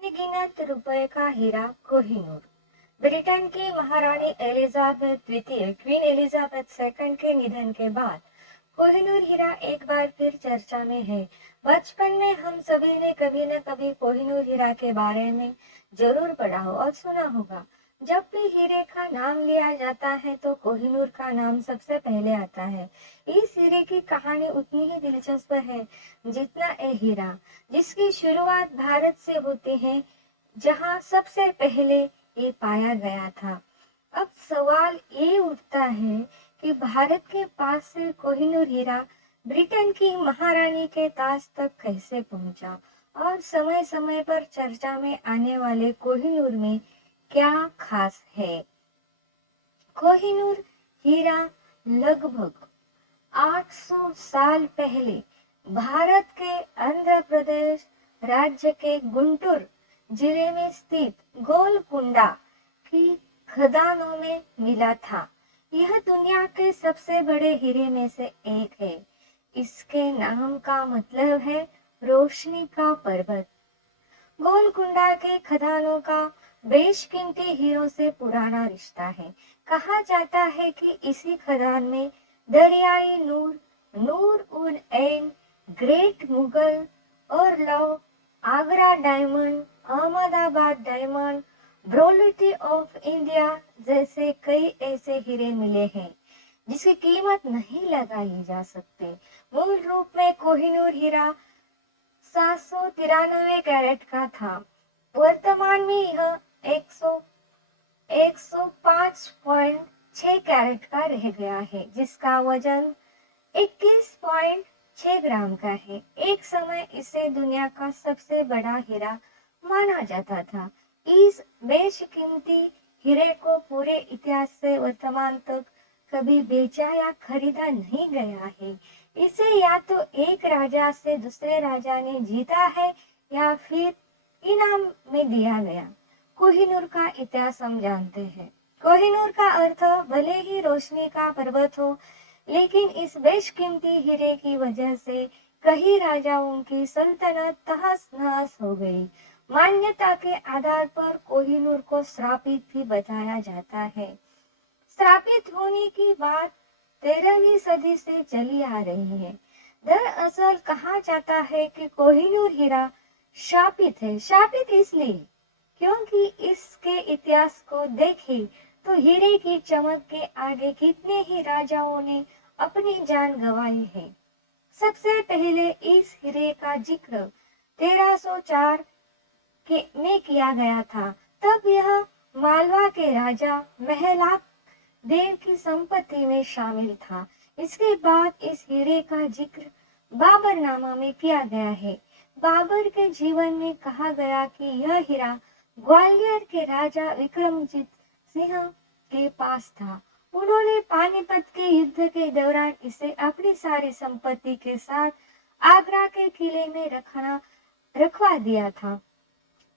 अनगिनत रुपए का हीरा कोहिनूर। ब्रिटेन की महारानी एलिजाबेथ द्वितीय क्वीन एलिजाबेथ सेकंड के निधन के बाद कोहिनूर हीरा एक बार फिर चर्चा में है। बचपन में हम सभी ने कभी न कभी कोहिनूर हीरा के बारे में जरूर पढ़ा हो और सुना होगा। जब भी हीरे का नाम लिया जाता है तो कोहिनूर का नाम सबसे पहले आता है। इस हीरे की कहानी उतनी ही दिलचस्प है जितना ये हीरा, जिसकी शुरुआत भारत से होती है, जहां सबसे पहले ये पाया गया था। अब सवाल ये उठता है कि भारत के पास से कोहिनूर हीरा ब्रिटेन की महारानी के ताज तक कैसे पहुंचा और समय समय पर चर्चा में आने वाले कोहिनूर में क्या खास है। कोहिनूर हीरा लगभग 800 साल पहले भारत के आंध्र प्रदेश राज्य के गुंटूर जिले में स्थित गोलकुंडा की खदानों में मिला था। यह दुनिया के सबसे बड़े हीरे में से एक है। इसके नाम का मतलब है रोशनी का पर्वत। गोलकुंडा के खदानों का बेशकीमती हीरों से पुराना रिश्ता है। कहा जाता है कि इसी खदान में दरियाई नूर, नूर उल ऐन, ग्रेट मुगल और लव, Agra diamond, Ahmedabad diamond, briolette of India जैसे कई ऐसे हीरे मिले हैं जिसकी कीमत नहीं लगाई जा सकती। मूल रूप में कोहिनूर हीरा 793 कैरेट का था। वर्तमान में यह 105.6 कैरेट का रह गया है, जिसका वजन 21.6 ग्राम का है। एक समय इसे दुनिया का सबसे बड़ा हीरा माना जाता था। इस बेशकीमती हीरे को पूरे इतिहास से वर्तमान तक कभी बेचा या खरीदा नहीं गया है। इसे या तो एक राजा से दूसरे राजा ने जीता है या फिर इनाम में दिया गया। कोहिनूर का इतिहास हम जानते हैं। कोहिनूर का अर्थ भले ही रोशनी का पर्वत हो, लेकिन इस बेशकीमती हीरे की वजह से कई राजाओं की सल्तनत तहस नहस हो गई। मान्यता के आधार पर कोहिनूर को श्रापित भी बताया जाता है। श्रापित होने की बात 13वीं सदी से चली आ रही है। दरअसल कहा जाता है कि कोहिनूर हीरा शापित है। शापित इसलिए क्योंकि इसके इतिहास को देखें तो हीरे की चमक के आगे कितने ही राजाओं ने अपनी जान गंवाई है। सबसे पहले इस हीरे का जिक्र 1304 में किया गया था। तब यह मालवा के राजा महलाक देव की संपत्ति में शामिल था। इसके बाद इस हीरे का जिक्र बाबरनामा में किया गया है। बाबर के जीवन में कहा गया कि यह हीरा ग्वालियर के राजा विक्रमजीत सिंह के पास था। उन्होंने पानीपत के युद्ध के दौरान इसे अपनी सारी संपत्ति के साथ आगरा के किले में रखवा दिया था,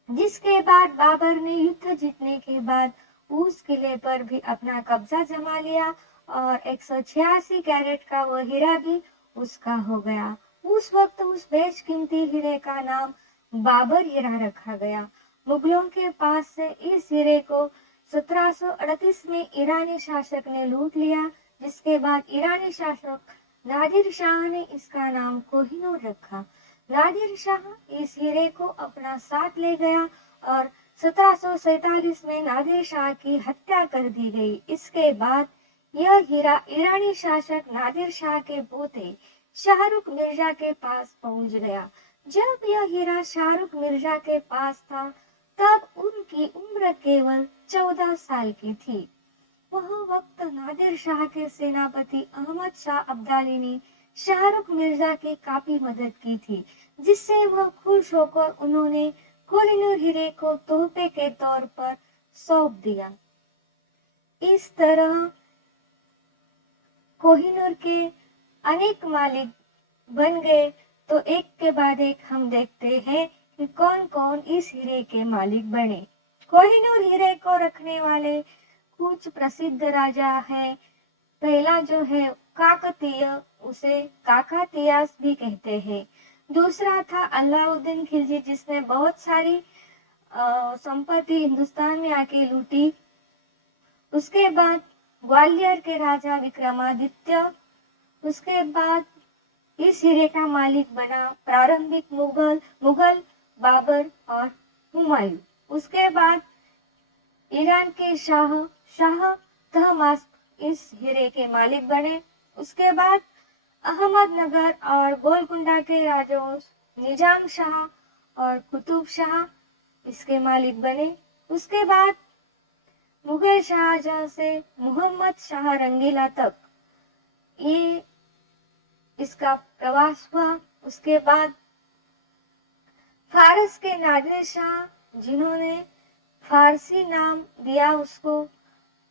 जिसके बाद बाबर ने युद्ध जीतने के बाद उस किले पर भी अपना कब्जा जमा लिया और 186 कैरेट का वह हीरा भी उसका हो गया। उस वक्त उस बेशकीमती हीरे का नाम बाबर हीरा रखा गया। मुगलों के पास से इस हीरे को 1738 में ईरानी शासक ने लूट लिया, जिसके बाद ईरानी शासक नादिर शाह ने इसका नाम कोहिनूर रखा। नादिर शाह इस हीरे को अपना साथ ले गया और 1747 में नादिर शाह की हत्या कर दी गई। इसके बाद यह हीरा ईरानी शासक नादिर शाह के पोते शाहरुख मिर्जा के पास पहुंच गया। जब यह हीरा शाहरुख मिर्जा के पास था, तब उनकी उम्र केवल 14 साल की थी। वह वक्त नादिर शाह के सेनापति अहमद शाह अब्दाली ने शाहरुख मिर्जा की काफी मदद की थी, जिससे वह खुश होकर उन्होंने कोहिनूर हीरे को तोहफे के तौर पर सौंप दिया। इस तरह कोहिनूर के अनेक मालिक बन गए। तो एक के बाद एक हम देखते हैं कि कौन कौन इस हीरे के मालिक बने। कोहिनूर हीरे को रखने वाले कुछ प्रसिद्ध राजा हैं। पहला जो है काकतीय, उसे काकातीयास भी कहते हैं। दूसरा था अलाउद्दीन खिलजी, जिसने बहुत सारी संपत्ति हिंदुस्तान में आके लूटी। उसके बाद ग्वालियर के राजा विक्रमादित्य, उसके बाद इस हीरे का मालिक बना प्रारंभिक मुगल बाबर और हुमायूं। उसके बाद ईरान के शाह तहमास्प इस हीरे के मालिक बने। उसके बाद अहमदनगर और गोलकुंडा के राजाओं निजाम शाह और कुतुब शाह इसके मालिक बने। उसके बाद मुगल शाहजहां से मोहम्मद शाह रंगीला तक ये इसका प्रवास हुआ। उसके बाद फारस के नादिर शाह, जिन्होंने फारसी नाम दिया उसको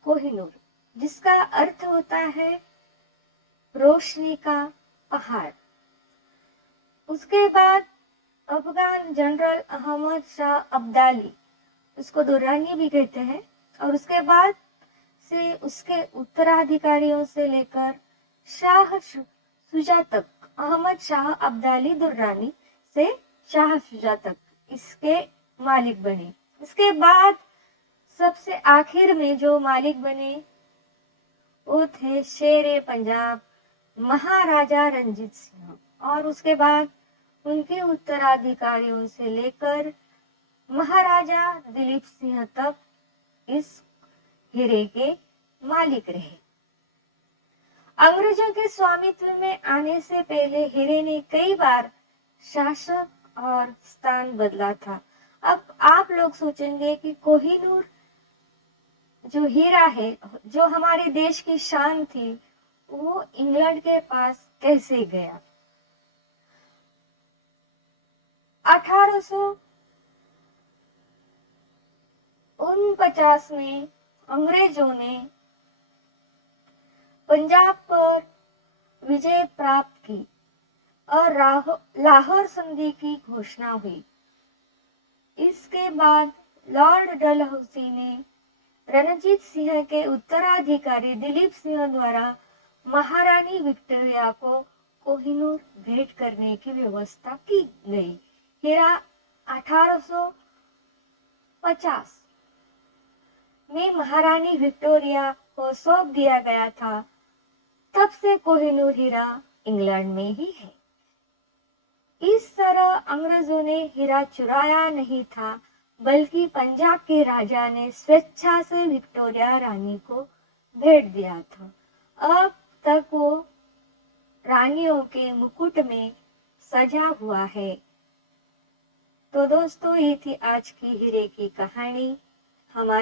कोहिनूर, जिसका अर्थ होता है रोशनी का पहाड़। उसके बाद अफगान जनरल अहमद शाह अब्दाली, उसको दुर्रानी भी कहते हैं, और उसके बाद से उसके उत्तराधिकारियों से लेकर शाह शुजा तक, अहमद शाह अब्दाली दुर्रानी से शाह शुजा तक इसके मालिक बने। इसके बाद सबसे आखिर में जो मालिक बने वो थे शेरे पंजाब महाराजा रंजीत सिंह, और उसके बाद उनके उत्तराधिकारियों से लेकर महाराजा दिलीप सिंह तक इस हीरे के मालिक रहे। अंग्रेजों के स्वामित्व में आने से पहले हीरे ने कई बार शासक और स्थान बदला था। अब आप लोग सोचेंगे कि कोहिनूर जो हीरा है, जो हमारे देश की शान थी, वो इंग्लैंड के पास कैसे गया। 1849 में अंग्रेजों ने पंजाब पर विजय प्राप्त की और लाहौर संधि की घोषणा हुई। इसके बाद लॉर्ड डलहौसी ने रणजीत सिंह के उत्तराधिकारी दिलीप सिंह द्वारा महारानी विक्टोरिया को कोहिनूर भेंट करने की व्यवस्था की गई। हीरा 1850 में महारानी विक्टोरिया को सौंप दिया गया था। तब से कोहिनूर हीरा इंग्लैंड में ही है। इस तरह अंग्रेजों ने हीरा चुराया नहीं था, बल्कि पंजाब के राजा ने स्वेच्छा से विक्टोरिया रानी को भेंट दिया था। अब तक वो रानियों के मुकुट में सजा हुआ है। तो दोस्तों, ये थी आज की हीरे की कहानी। हमारे